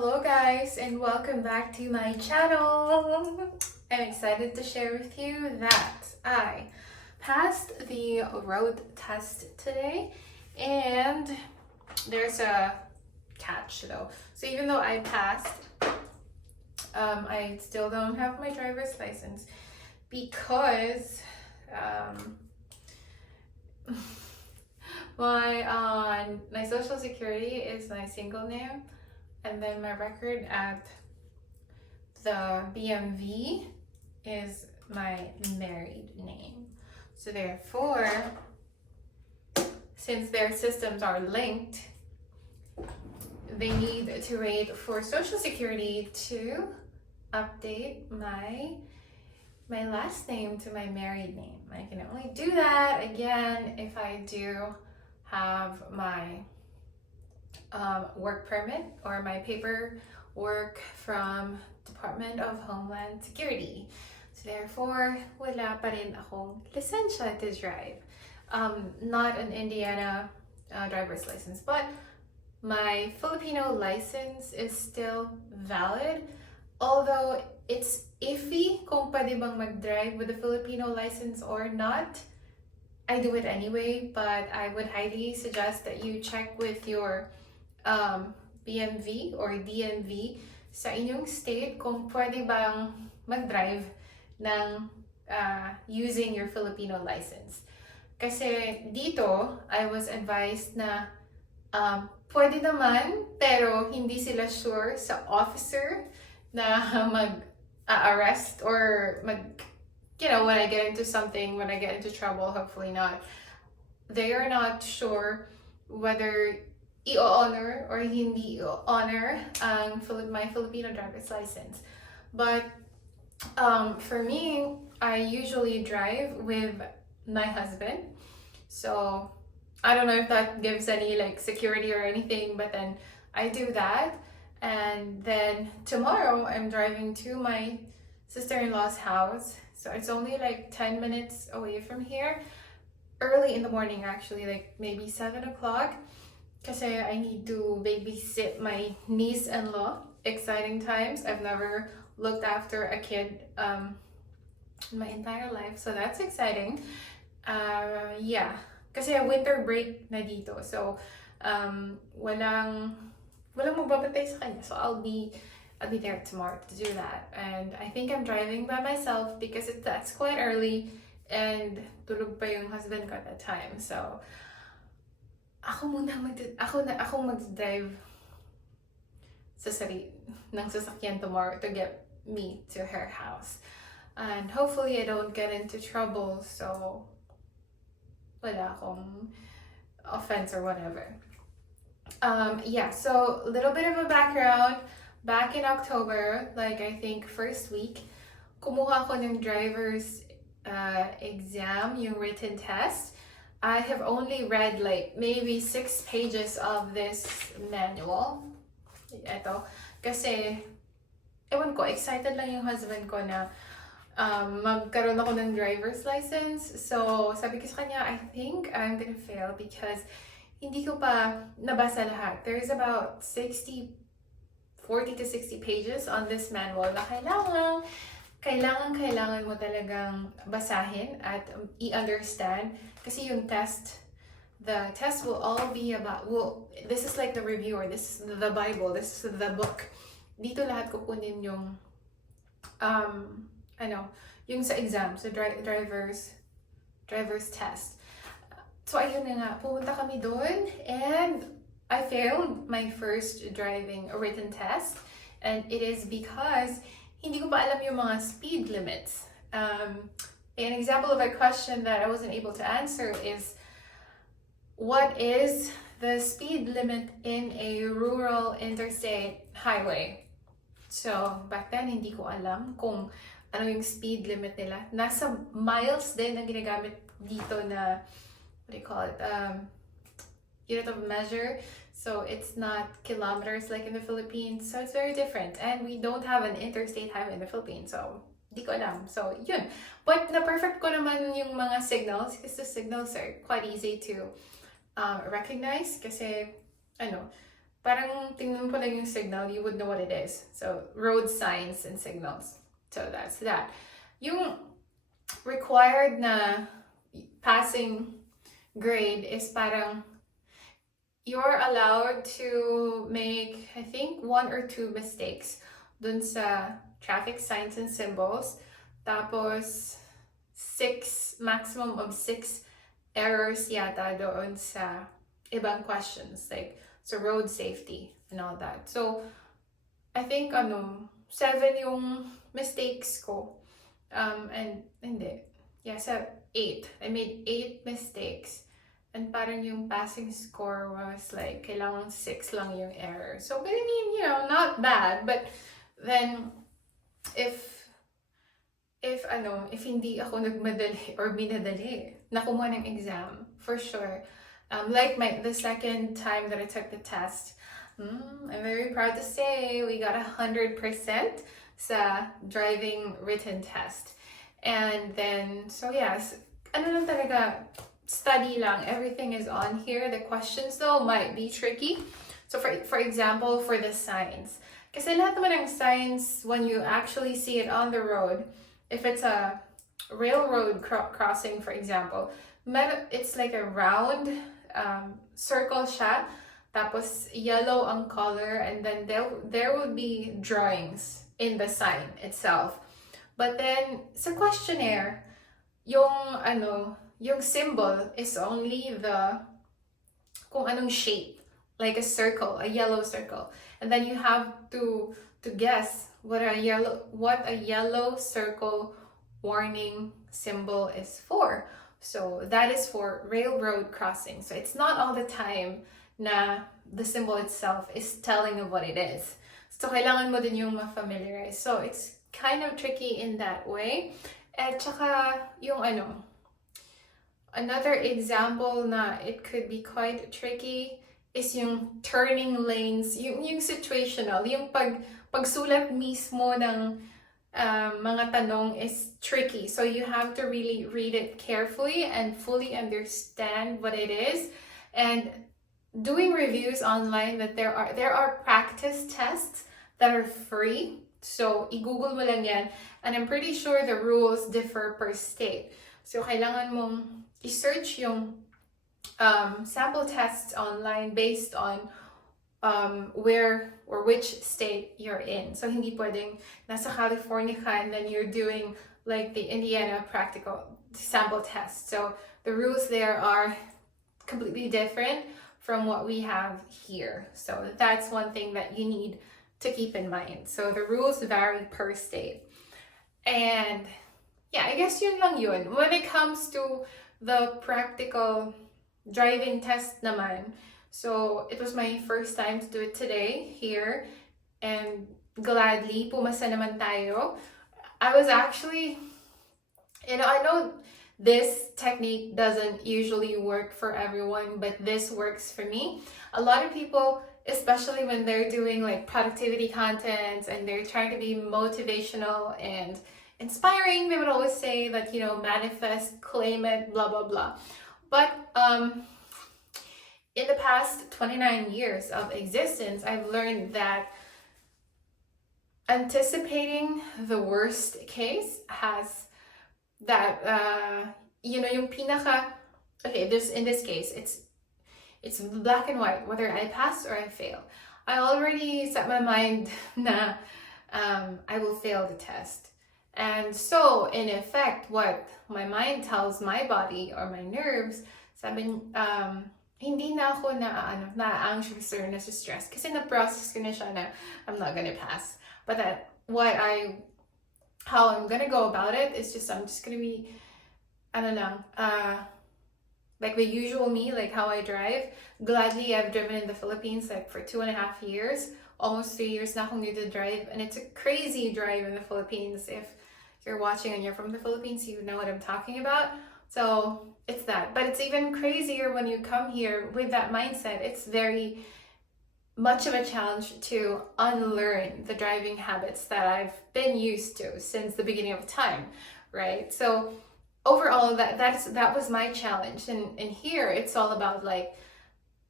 Hello guys and welcome back to my channel. I'm excited to share with you that I passed the road test today, and there's a catch though. So even though I passed, I still don't have my driver's license because my social security is my single name, and then my record at the BMV is my married name. So therefore, since their systems are linked, they need to wait for social security to update my last name to my married name. I can only do that again if I do have my work permit or my paperwork from Department of Homeland Security. So therefore, wala pa rin akong lisensya to drive. Not an Indiana driver's license, but my Filipino license is still valid, although it's iffy kung pwede bang mag-drive with a Filipino license or not. I do it anyway, but I would highly suggest that you check with your BMV or DMV sa inyong state kung pwede bang mag-drive ng using your Filipino license. Kasi dito, I was advised na pwede naman, pero hindi sila sure sa officer na mag-arrest or when I get into something, when I get into trouble, hopefully not. They are not sure whether i-honor or hindi i-honor my Filipino driver's license. But for me, I usually drive with my husband. So I don't know if that gives any security or anything, but then I do that. And then tomorrow I'm driving to my sister-in-law's house. So it's only 10 minutes away from here. Early in the morning, actually, maybe 7 o'clock. Kasi I need to babysit my niece-in-law. Exciting times. I've never looked after a kid in my entire life. So that's exciting. Yeah. Kasi winter break na dito. So walang magbabatay sa kanya. So I'll be there tomorrow to do that. And I think I'm driving by myself because that's quite early and tulog pa yung husband ko at that time. So ako mag-drive ng sasakyan tomorrow to get me to her house. And hopefully I don't get into trouble, so wala akong offense or whatever. Yeah, so a little bit of a background. Back in October, I think first week, kumuha ako ng driver's exam, yung written test. I have only read maybe 6 pages of this manual. Ito. Kasi, ewan ko, excited lang yung husband ko na magkaroon ako ng driver's license. So, sabi ko sa kanya, I think I'm gonna fail because hindi ko pa nabasa lahat. There's about 40 to 60 pages on this manual na kailangan mo talagang basahin at i-understand. Kasi yung the test will all be about, this is like the review, or this is the Bible, this is the book. Dito lahat kukunin yung, yung sa exam, sa driver's test. So ayun na nga, pumunta kami doon, and I failed my first driving written test, and it is because hindi ko pa alam yung mga speed limits. An example of a question that I wasn't able to answer is, what is the speed limit in a rural interstate highway? So, back then, hindi ko alam kung ano yung speed limit nila. Nasa miles din ang ginagamit dito na, what do you call it? Unit of measure. So it's not kilometers like in the Philippines. So it's very different. And we don't have an interstate highway in the Philippines. So di ko alam. So yun. But na-perfect ko naman yung mga signals because the signals are quite easy to recognize. Kasi parang tingnan mo pa lang yung signal, you would know what it is. So, road signs and signals. So, that's that. Yung required na passing grade is parang you're allowed to make, I think, 1 or 2 mistakes dun sa traffic signs and symbols. Tapos, maximum of 6 errors yata doon sa ibang questions, like so road safety and all that. So, I think 7 yung mistakes ko. And hindi. Yeah, so 8. I made 8 mistakes. And parang yung passing score was like, kailangan 6 lang yung error. So, but I mean, not bad. But then, if hindi ako nagmadali or minadali na kumuha ng exam, for sure. Like the second time that I took the test, I'm very proud to say we got 100% sa driving written test. And then, so yes, lang talaga, study lang. Everything is on here. The questions though might be tricky. So for example, for the signs. Kasi lahat naman ng signs, when you actually see it on the road, if it's a railroad crossing, for example, it's like a round circle siya, tapos yellow ang color, and then there will be drawings in the sign itself. But then, sa questionnaire, yung symbol is only kung anong shape, like a circle, a yellow circle. And then you have to guess what a yellow circle warning symbol is for. So that is for railroad crossing. So it's not all the time na the symbol itself is telling of what it is. So kailangan mo din yung ma-familiarize. So it's kind of tricky in that way. At saka yung another example na it could be quite tricky is yung turning lanes, yung situational, yung pagsulat mismo ng mga tanong is tricky. So you have to really read it carefully and fully understand what it is. And doing reviews online, that there are practice tests that are free. So i-google mo lang yan. And I'm pretty sure the rules differ per state. So kailangan mong i-search yung sample tests online based on where or which state you're in. So hindi pwedeng nasa California ka and then you're doing like the Indiana practical sample test. So the rules there are completely different from what we have here. So that's one thing that you need to keep in mind. So the rules vary per state. And yeah, I guess yun lang yun. When it comes to the practical driving test naman, so it was my first time to do it today here, and gladly pumasa naman tayo. I was actually, I know this technique doesn't usually work for everyone, but this works for me. A lot of people, especially when they're doing like productivity content and they're trying to be motivational and inspiring, they would always say that, manifest, claim it, blah, blah, blah. But in the past 29 years of existence, I've learned that anticipating the worst case has that, yung pinaka, okay, in this case, it's black and white, whether I pass or I fail. I already set my mind na I will fail the test. And so, in effect, what my mind tells my body or my nerves, sabi, hindi na ako na-anxious or na-stress kasi na-process ko na siya na I'm not gonna pass. But how I'm gonna go about it is I'm just gonna be, like the usual me, like how I drive. Gladly, I've driven in the Philippines like for 2.5 years, almost 3 years na akong new to drive, and it's a crazy drive in the Philippines. If you're watching and you're from the Philippines, you know what I'm talking about. So it's that, but it's even crazier when you come here with that mindset. It's very much of a challenge to unlearn the driving habits that I've been used to since the beginning of time, right? So overall, that was my challenge, and here it's all about like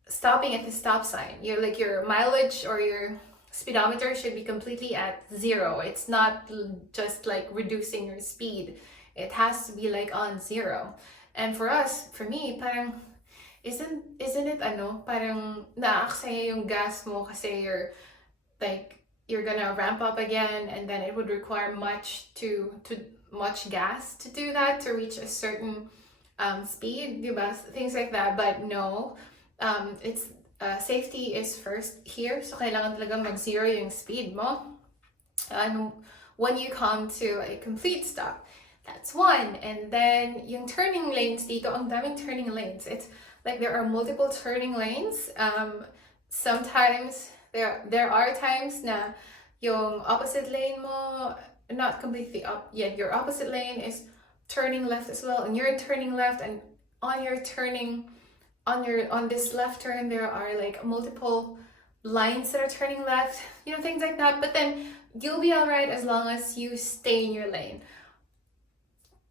stopping at the stop sign. You're like, your mileage or your speedometer should be completely at 0. It's not just like reducing your speed. It has to be like on 0. And for us, for me, parang isn't it parang naaksaya yung gas mo kasi you're gonna ramp up again, and then it would require much gas to do that, to reach a certain speed, diba? Things like that. But no, it's safety is first here. So kailangan talaga mag-zero yung speed mo. And when you come to a complete stop, that's one. And then yung turning lanes dito, ang daming turning lanes. It's like there are multiple turning lanes. Sometimes there are times na yung opposite lane mo, not completely up yet, your opposite lane is turning left as well, and you're turning left, and on your turning on this left turn there are like multiple lines that are turning left, things like that. But then you'll be all right as long as you stay in your lane.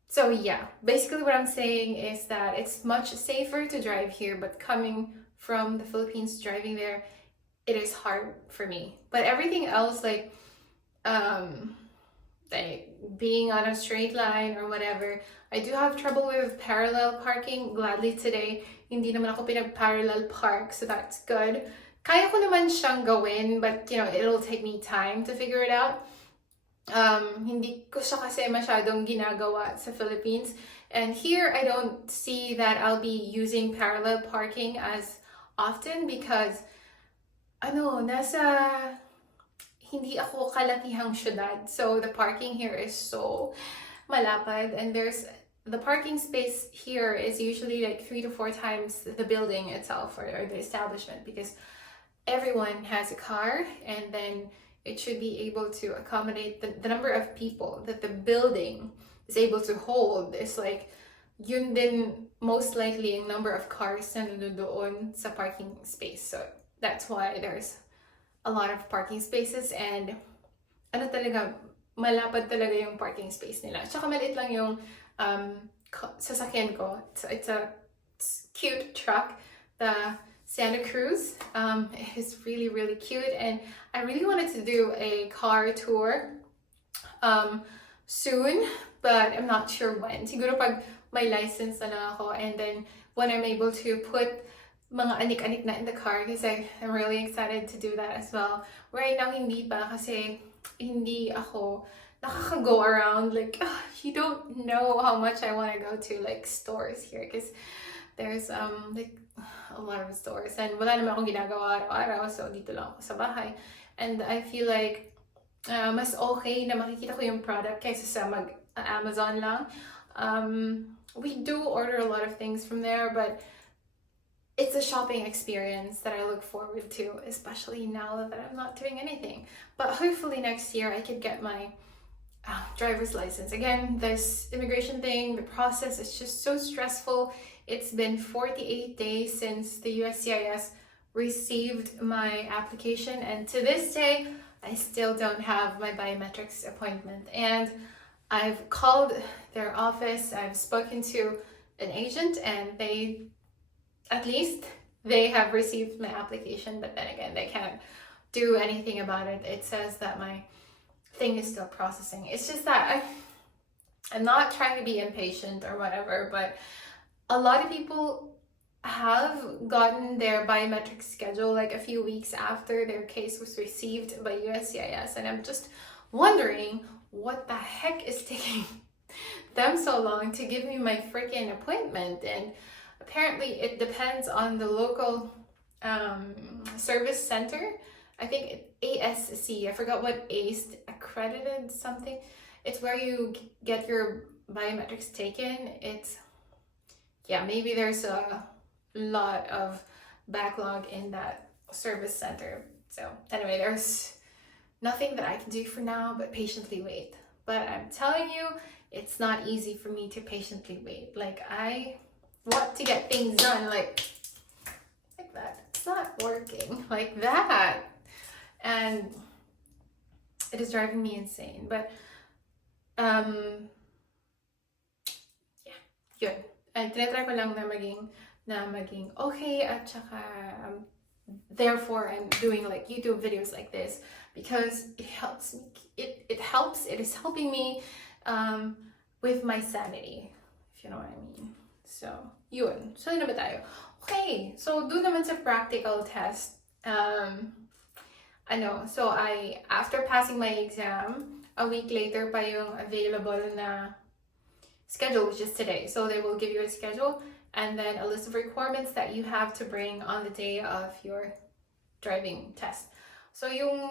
So yeah, basically what I'm saying is that it's much safer to drive here, but coming from the Philippines, driving there, it is hard for me. But everything else, like being on a straight line or whatever, I do have trouble with parallel parking. Gladly today, hindi naman ako pinag-parallel park, so that's good. Kaya ko naman siyang gawin, but it'll take me time to figure it out. Hindi ko siya kasi masyadong ginagawa sa Philippines. And here, I don't see that I'll be using parallel parking as often because hindi ako kalakihang syudad. So the parking here is so malapad, and the parking space here is usually like 3 to 4 times the building itself or the establishment, because everyone has a car, and then it should be able to accommodate the number of people that the building is able to hold. Is like yun din most likely yung number of cars na nandoon sa parking space. So that's why there's a lot of parking spaces, and malapad talaga yung parking space nila. Tsaka maliit lang yung sasakyan ko. It's a cute truck, the Santa Cruz. It's really, really cute, and I really wanted to do a car tour soon, but I'm not sure when. Siguro pag may license na lang ako, and then when I'm able to put mga anik-anik na in the car, kasi I'm really excited to do that as well. Right now, hindi pa, kasi hindi ako nakaka-go around. Like, you don't know how much I want to go to like stores here, because there's like a lot of stores, and wala naman akong ginagawa araw-araw, so dito lang ako sa bahay. And I feel like mas okay na makikita ko yung product kaysa sa mag-Amazon lang. We do order a lot of things from there, but it's a shopping experience that I look forward to, especially now that I'm not doing anything. But hopefully next year I could get my driver's license. Again, this immigration thing, the process is just so stressful. It's been 48 days since the USCIS received my application, and to this day, I still don't have my biometrics appointment. And I've called their office, I've spoken to an agent, and at least they have received my application, but then again, they can't do anything about it. It says that my thing is still processing. It's just that I'm not trying to be impatient or whatever, but a lot of people have gotten their biometric schedule like a few weeks after their case was received by USCIS, and I'm just wondering what the heck is taking them so long to give me my freaking appointment. And apparently it depends on the local service center. I think ASC, I forgot what ACE, accredited something. It's where you get your biometrics taken. Maybe there's a lot of backlog in that service center. So anyway, there's nothing that I can do for now but patiently wait. But I'm telling you, it's not easy for me to patiently wait. Like, I want to get things done like that. It's not working like that. And it is driving me insane. But yun. And tinatry ko lang na maging na maging okay, at saka therefore I'm doing like YouTube videos like this because it helps me. It is helping me with my sanity, if you know what I mean. So yun. So yun na ba tayo? Okay, so do naman sa practical test. So after passing my exam, a week later pa yung available na schedule, which is today. So they will give you a schedule and then a list of requirements that you have to bring on the day of your driving test. So yung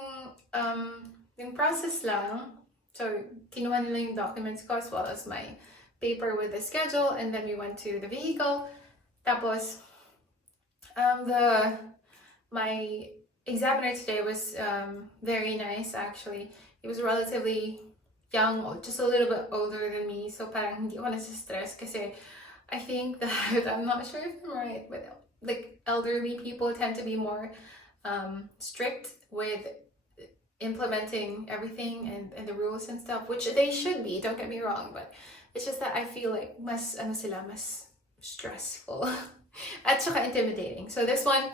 process lang, so kinuha nila yung documents ko as well as my paper with the schedule, and then we went to the vehicle. Tapos my examiner today was very nice actually. He was relatively young, just a little bit older than me, so parang hindi ako nasa-stress kasi I think that I'm not sure if I'm right, but like elderly people tend to be more strict with implementing everything and the rules and stuff, which they should be, don't get me wrong, but it's just that I feel like mas stressful at saka intimidating. So this one,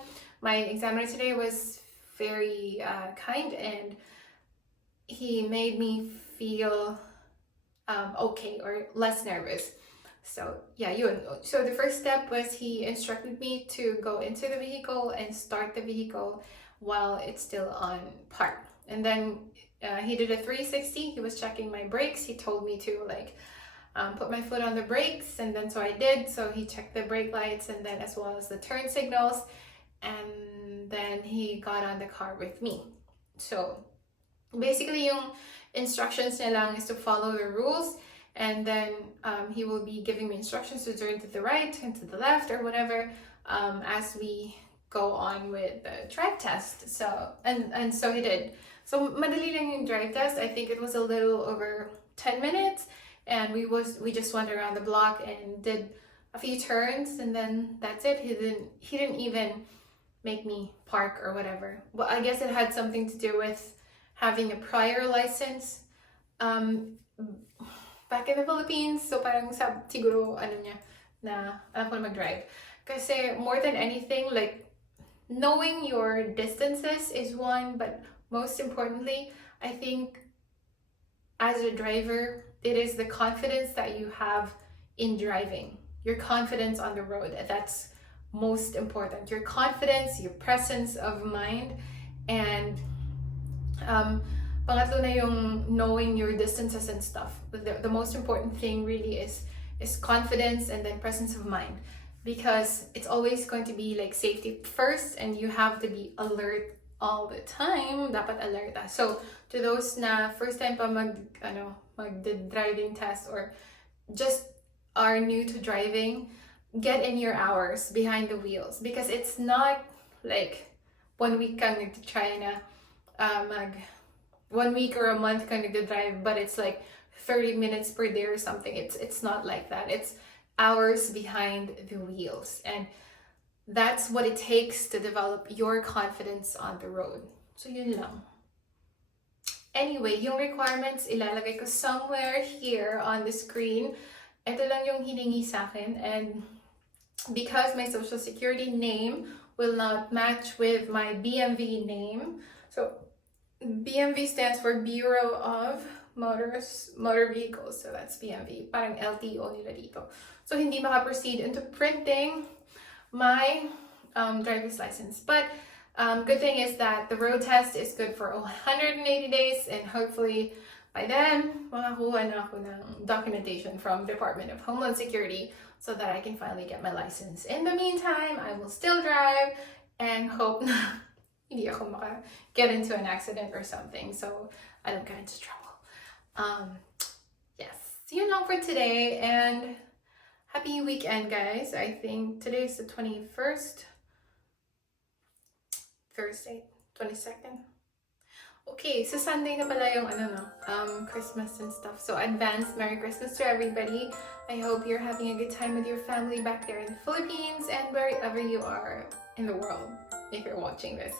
my examiner today was very kind, and he made me feel okay or less nervous. So yeah, so the first step was he instructed me to go into the vehicle and start the vehicle while it's still on park. And then he did a 360. He was checking my brakes. He told me to put my foot on the brakes, and then so I did. So he checked the brake lights and then as well as the turn signals, and then he got on the car with me. So basically yung instructions niya lang is to follow the rules, and then he will be giving me instructions to turn to the right and to the left or whatever as we go on with the drive test. So and so he did. So madali lang yung drive test. I think it was a little over 10 minutes, and we just went around the block and did a few turns, and then that's it. He didn't even make me park or whatever. Well, I guess it had something to do with having a prior license back in the Philippines. So parang siguro niya na alam ko na mag-drive. Kasi more than anything, like knowing your distances is one, but most importantly, I think as a driver, it is the confidence that you have in driving. Your confidence on the road. That's most important. Your confidence, your presence of mind, and pangatlo na yung knowing your distances and stuff. The most important thing really is confidence and then presence of mind, because it's always going to be like safety first, and you have to be alert all the time. Dapat alerta. So to those na first time pa mag-driving test or just are new to driving, get in your hours behind the wheels, because it's not like 1 week kang nag-try na 1 week or a month kang nag-drive, but it's like 30 minutes per day or something. It's not like that. It's hours behind the wheels, and that's what it takes to develop your confidence on the road. So yun lang. Anyway, yung requirements ilalagay ko somewhere here on the screen. Ito lang yung hiningi sa akin, and because my social security name will not match with my BMV name. So BMV stands for Bureau of Motor Vehicles. So that's BMV. Parang LTO nila dito. So hindi maka-proceed into printing my driver's license. But good thing is that the road test is good for 180 days, and hopefully by then, makakuha na ako ng documentation from Department of Homeland Security so that I can finally get my license. In the meantime, I will still drive and hope na hindi ako get into an accident or something, so I don't get into trouble. Yes, yun lang for today, and happy weekend, guys. I think today's the 21st, Thursday, 22nd. Okay, so Sunday na pala yung Christmas and stuff. So advance Merry Christmas to everybody. I hope you're having a good time with your family back there in the Philippines and wherever you are in the world if you're watching this.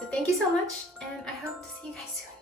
So thank you so much, and I hope to see you guys soon.